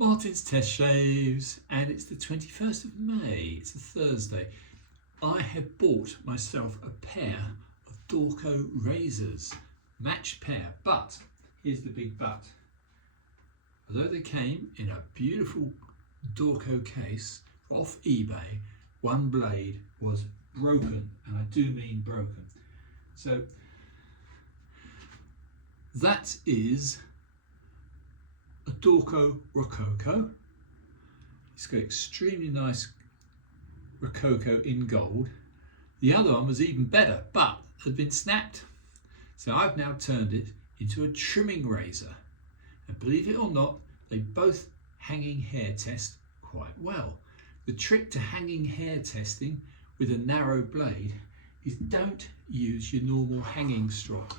Martin's Test Shaves, and it's the 21st of May, it's a Thursday. I have bought myself a pair of Dorko razors, matched pair, but here's the big but. Although they came in a beautiful Dorko case off eBay, one blade was broken, and I do mean broken. So that is a Dorko Rococo. It's got extremely nice Rococo in gold. The other one was even better, but had been snapped. So I've now turned it into a trimming razor. And believe it or not, they both hanging hair test quite well. The trick to hanging hair testing with a narrow blade is don't use your normal hanging strop.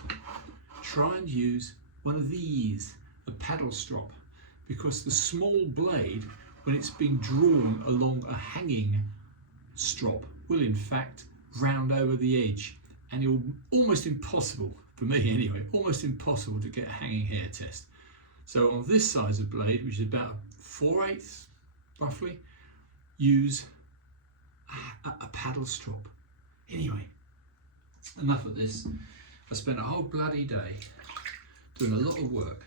Try and use one of these, a paddle strop, because the small blade, when it's being drawn along a hanging strop, will in fact round over the edge, and it'll almost impossible, for me anyway, almost impossible to get a hanging hair test. So on this size of blade, which is about 4/8 roughly, use a paddle strop. Anyway, enough of this. I spent a whole bloody day doing a lot of work.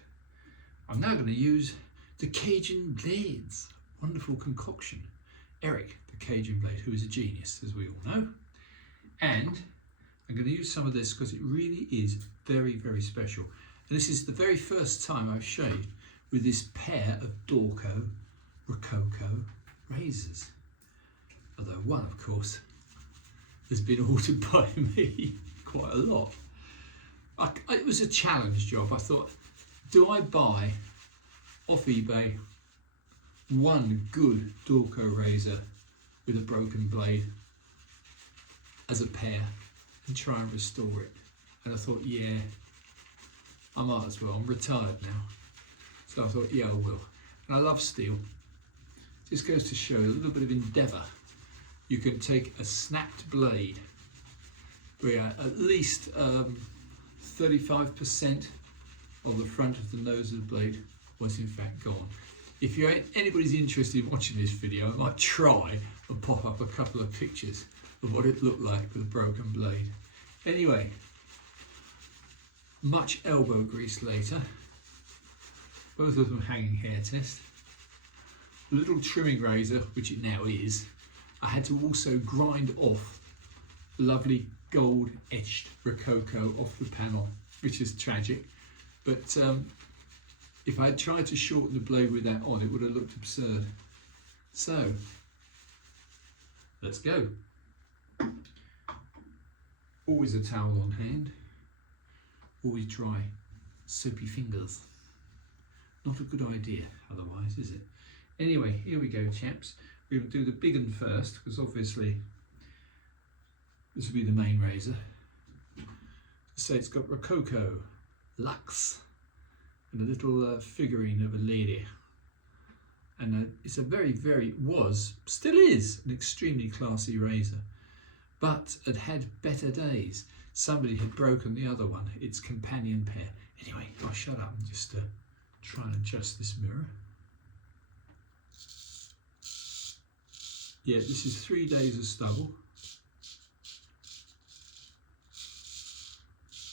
I'm now going to use the Cajun blades. Wonderful concoction. Eric, the Cajun blade, who is a genius, as we all know. And I'm going to use some of this because it really is very, very special. And this is the very first time I've shaved with this pair of Dorko Rococo razors. Although one, of course, has been ordered by me quite a lot. It was a challenge job. I thought, do I buy off eBay one good Dorko razor with a broken blade as a pair and try and restore it? And I thought, yeah, I might as well. I'm retired now. So I thought, yeah, I will. And I love steel. Just goes to show a little bit of endeavour. You can take a snapped blade where at least 35% of the front of the nose of the blade was in fact gone. If anybody's interested in watching this video, I might try and pop up a couple of pictures of what it looked like with a broken blade. Anyway, much elbow grease later, both of them hanging hair test. The little trimming razor, which it now is, I had to also grind off lovely gold etched Rococo off the panel, which is tragic. But if I had tried to shorten the blade with that on, it would have looked absurd. So, let's go. Always a towel on hand. Always dry, soapy fingers. Not a good idea otherwise, is it? Anyway, here we go, chaps. We'll do the big one first, because obviously this will be the main razor. So it's got Rococo, Lux, and a little figurine of a lady. And it's a still is, an extremely classy razor. But it had better days. Somebody had broken the other one, its companion pair. Anyway, I'll shut up and just try and adjust this mirror. Yeah, this is 3 days of stubble.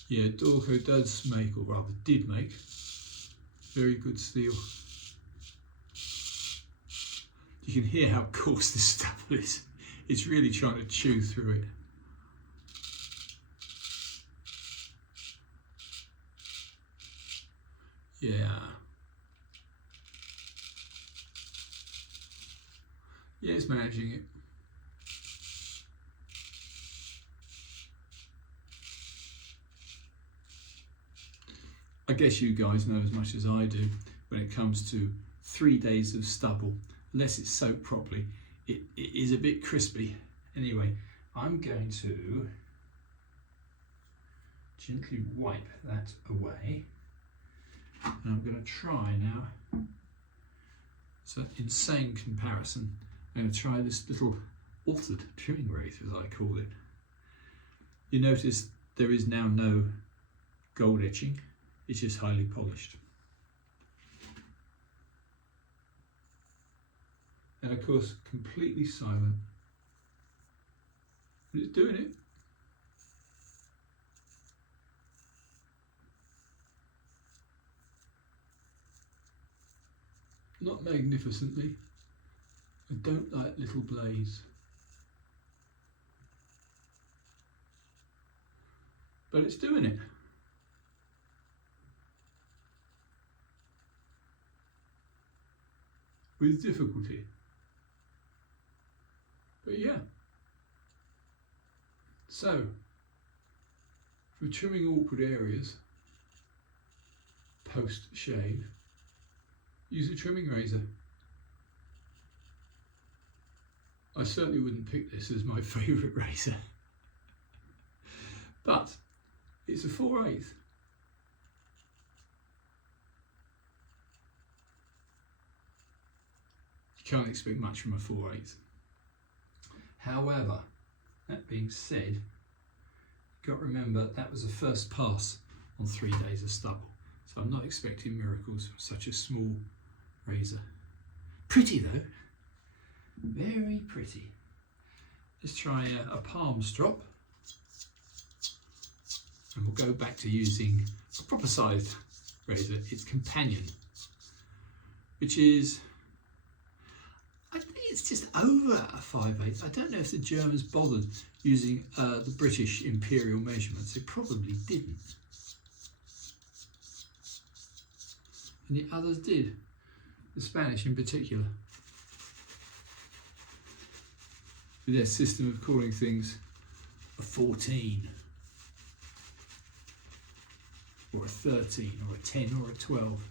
Yeah, Dorko does make, or rather did make, very good steel. You can hear how coarse this stuff is. It's really trying to chew through it. Yeah. Yeah, it's managing it. I guess you guys know as much as I do when it comes to 3 days of stubble. Unless it's soaked properly, it is a bit crispy. Anyway, I'm going to gently wipe that away. And I'm going to try now. It's an insane comparison. I'm going to try this little altered trimming razor, as I call it. You notice there is now no gold etching, it's just highly polished. And of course, completely silent. But it's doing it. Not magnificently. I don't like little blades. But it's doing it. With difficulty. But yeah. So, for trimming awkward areas, post shave, use a trimming razor. I certainly wouldn't pick this as my favourite razor, but it's a 4/8. You can't expect much from a 4/8. However, that being said, you've got to remember that was the first pass on 3 days of stubble, so I'm not expecting miracles from such a small razor. Pretty though, very pretty. Let's try a palm strop, and we'll go back to using a proper sized razor, its companion, which is, I think it's just over a 5/8. I don't know if the Germans bothered using the British imperial measurements. They probably didn't. And the others did, the Spanish in particular, with their system of calling things a 14, or a 13, or a 10, or a 12.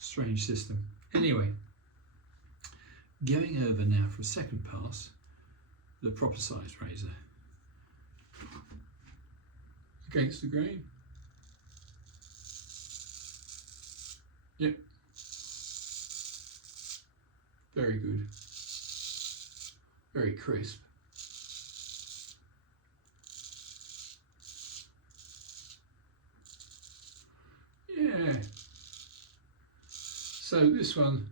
Strange system. Anyway, going over now for a second pass, the proper sized razor. Against the grain. Yep. Very good. Very crisp. Yeah. So this one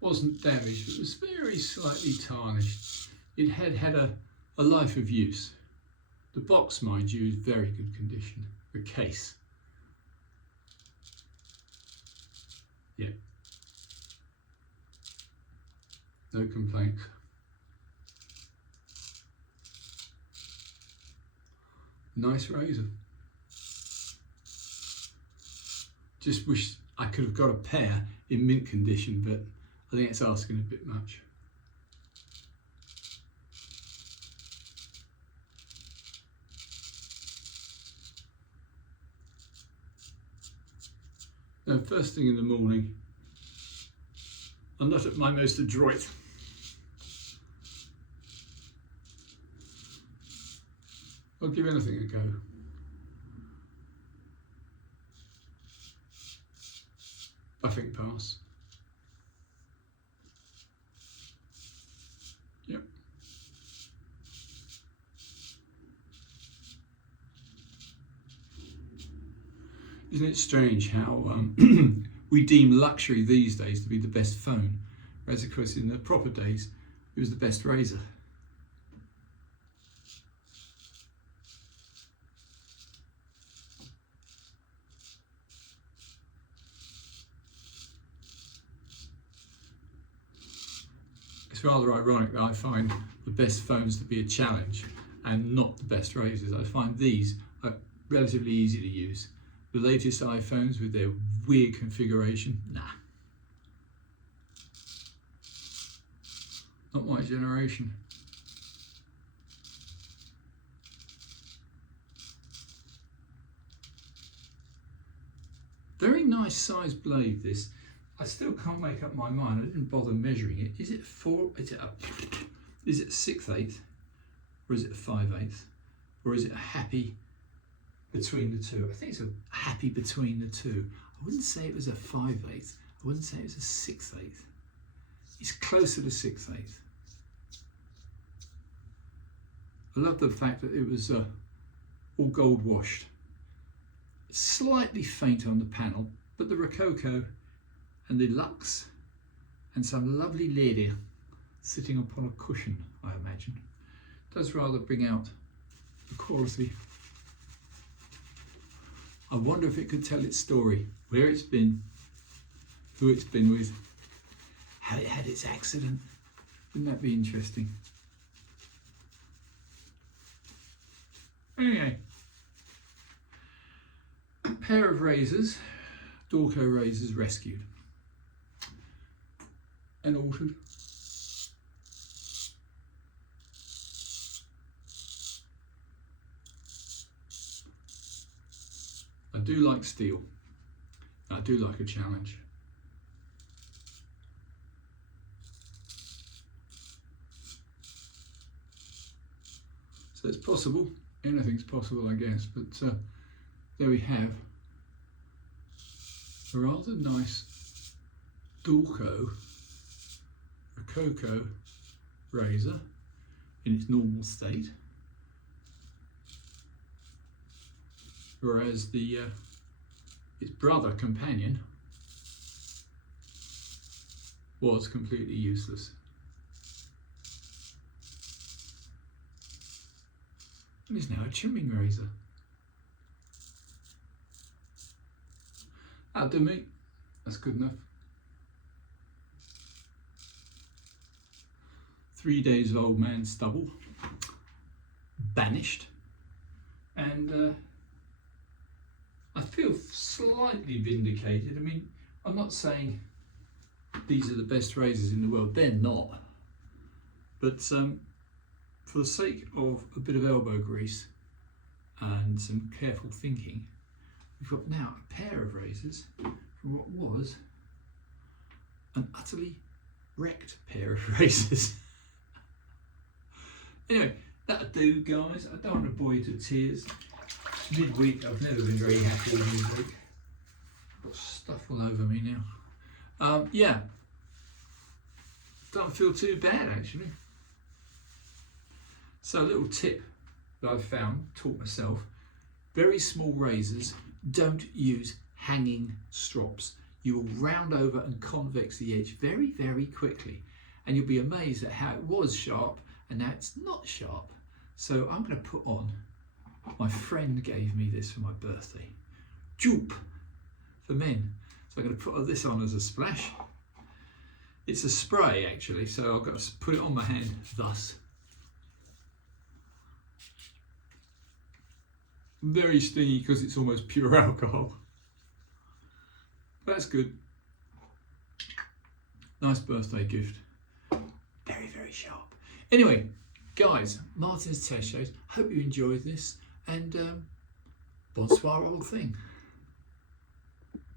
wasn't damaged, but was very slightly tarnished. It had a life of use. The box, mind you, is very good condition. The case. Yeah. No complaints. Nice razor. Just wish I could have got a pair in mint condition, but I think it's asking a bit much. Now, first thing in the morning, I'm not at my most adroit. I'll give anything a go. Buffing pass. Yep. Isn't it strange how we deem luxury these days to be the best phone, whereas of course in the proper days it was the best razor. It's rather ironic that I find the best phones to be a challenge and not the best razors. I find these are relatively easy to use. The latest iPhones with their weird configuration, nah. Not my generation. Very nice sized blade this. I still can't make up my mind. I didn't bother measuring it. Is it a 6/8, or is it a 5/8, or is it a happy between the two? I think it's a happy between the two. I wouldn't say it was a 5/8. I wouldn't say it was a 6/8. It's closer to 6/8. I love the fact that it was all gold washed. Slightly faint on the panel, but the Rococo and the Lux and some lovely lady sitting upon a cushion, I imagine. Does rather bring out the quality. I wonder if it could tell its story, where it's been, who it's been with, how it had its accident. Wouldn't that be interesting? Anyway, a pair of razors, Dorko razors rescued and altered. I do like steel. I do like a challenge. So it's possible. Anything's possible, I guess. But there we have a rather nice Dorko Rococo razor in its normal state, whereas the its brother companion was completely useless. And is now a trimming razor. That'll do me. That's good enough. 3 days of old man stubble banished, and I feel slightly vindicated. I mean, I'm not saying these are the best razors in the world, they're not, but for the sake of a bit of elbow grease and some careful thinking, we've got now a pair of razors from what was an utterly wrecked pair of razors. Anyway, that'll do, guys. I don't want to bore you to tears. Midweek, I've never been very happy with midweek. I've got stuff all over me now. Yeah, don't feel too bad actually. So a little tip that I've found, taught myself, very small razors, don't use hanging strops. You will round over and convex the edge very, very quickly. And you'll be amazed at how it was sharp and now it's not sharp. So I'm going to put on, my friend gave me this for my birthday, Joop for men. So I'm going to put this on as a splash. It's a spray actually, so I've got to put it on my hand thus. Very stingy because it's almost pure alcohol. That's good. Nice birthday gift. Very, very sharp. Anyway, guys, Martin's Test Shows. Hope you enjoyed this, and bonsoir, old thing.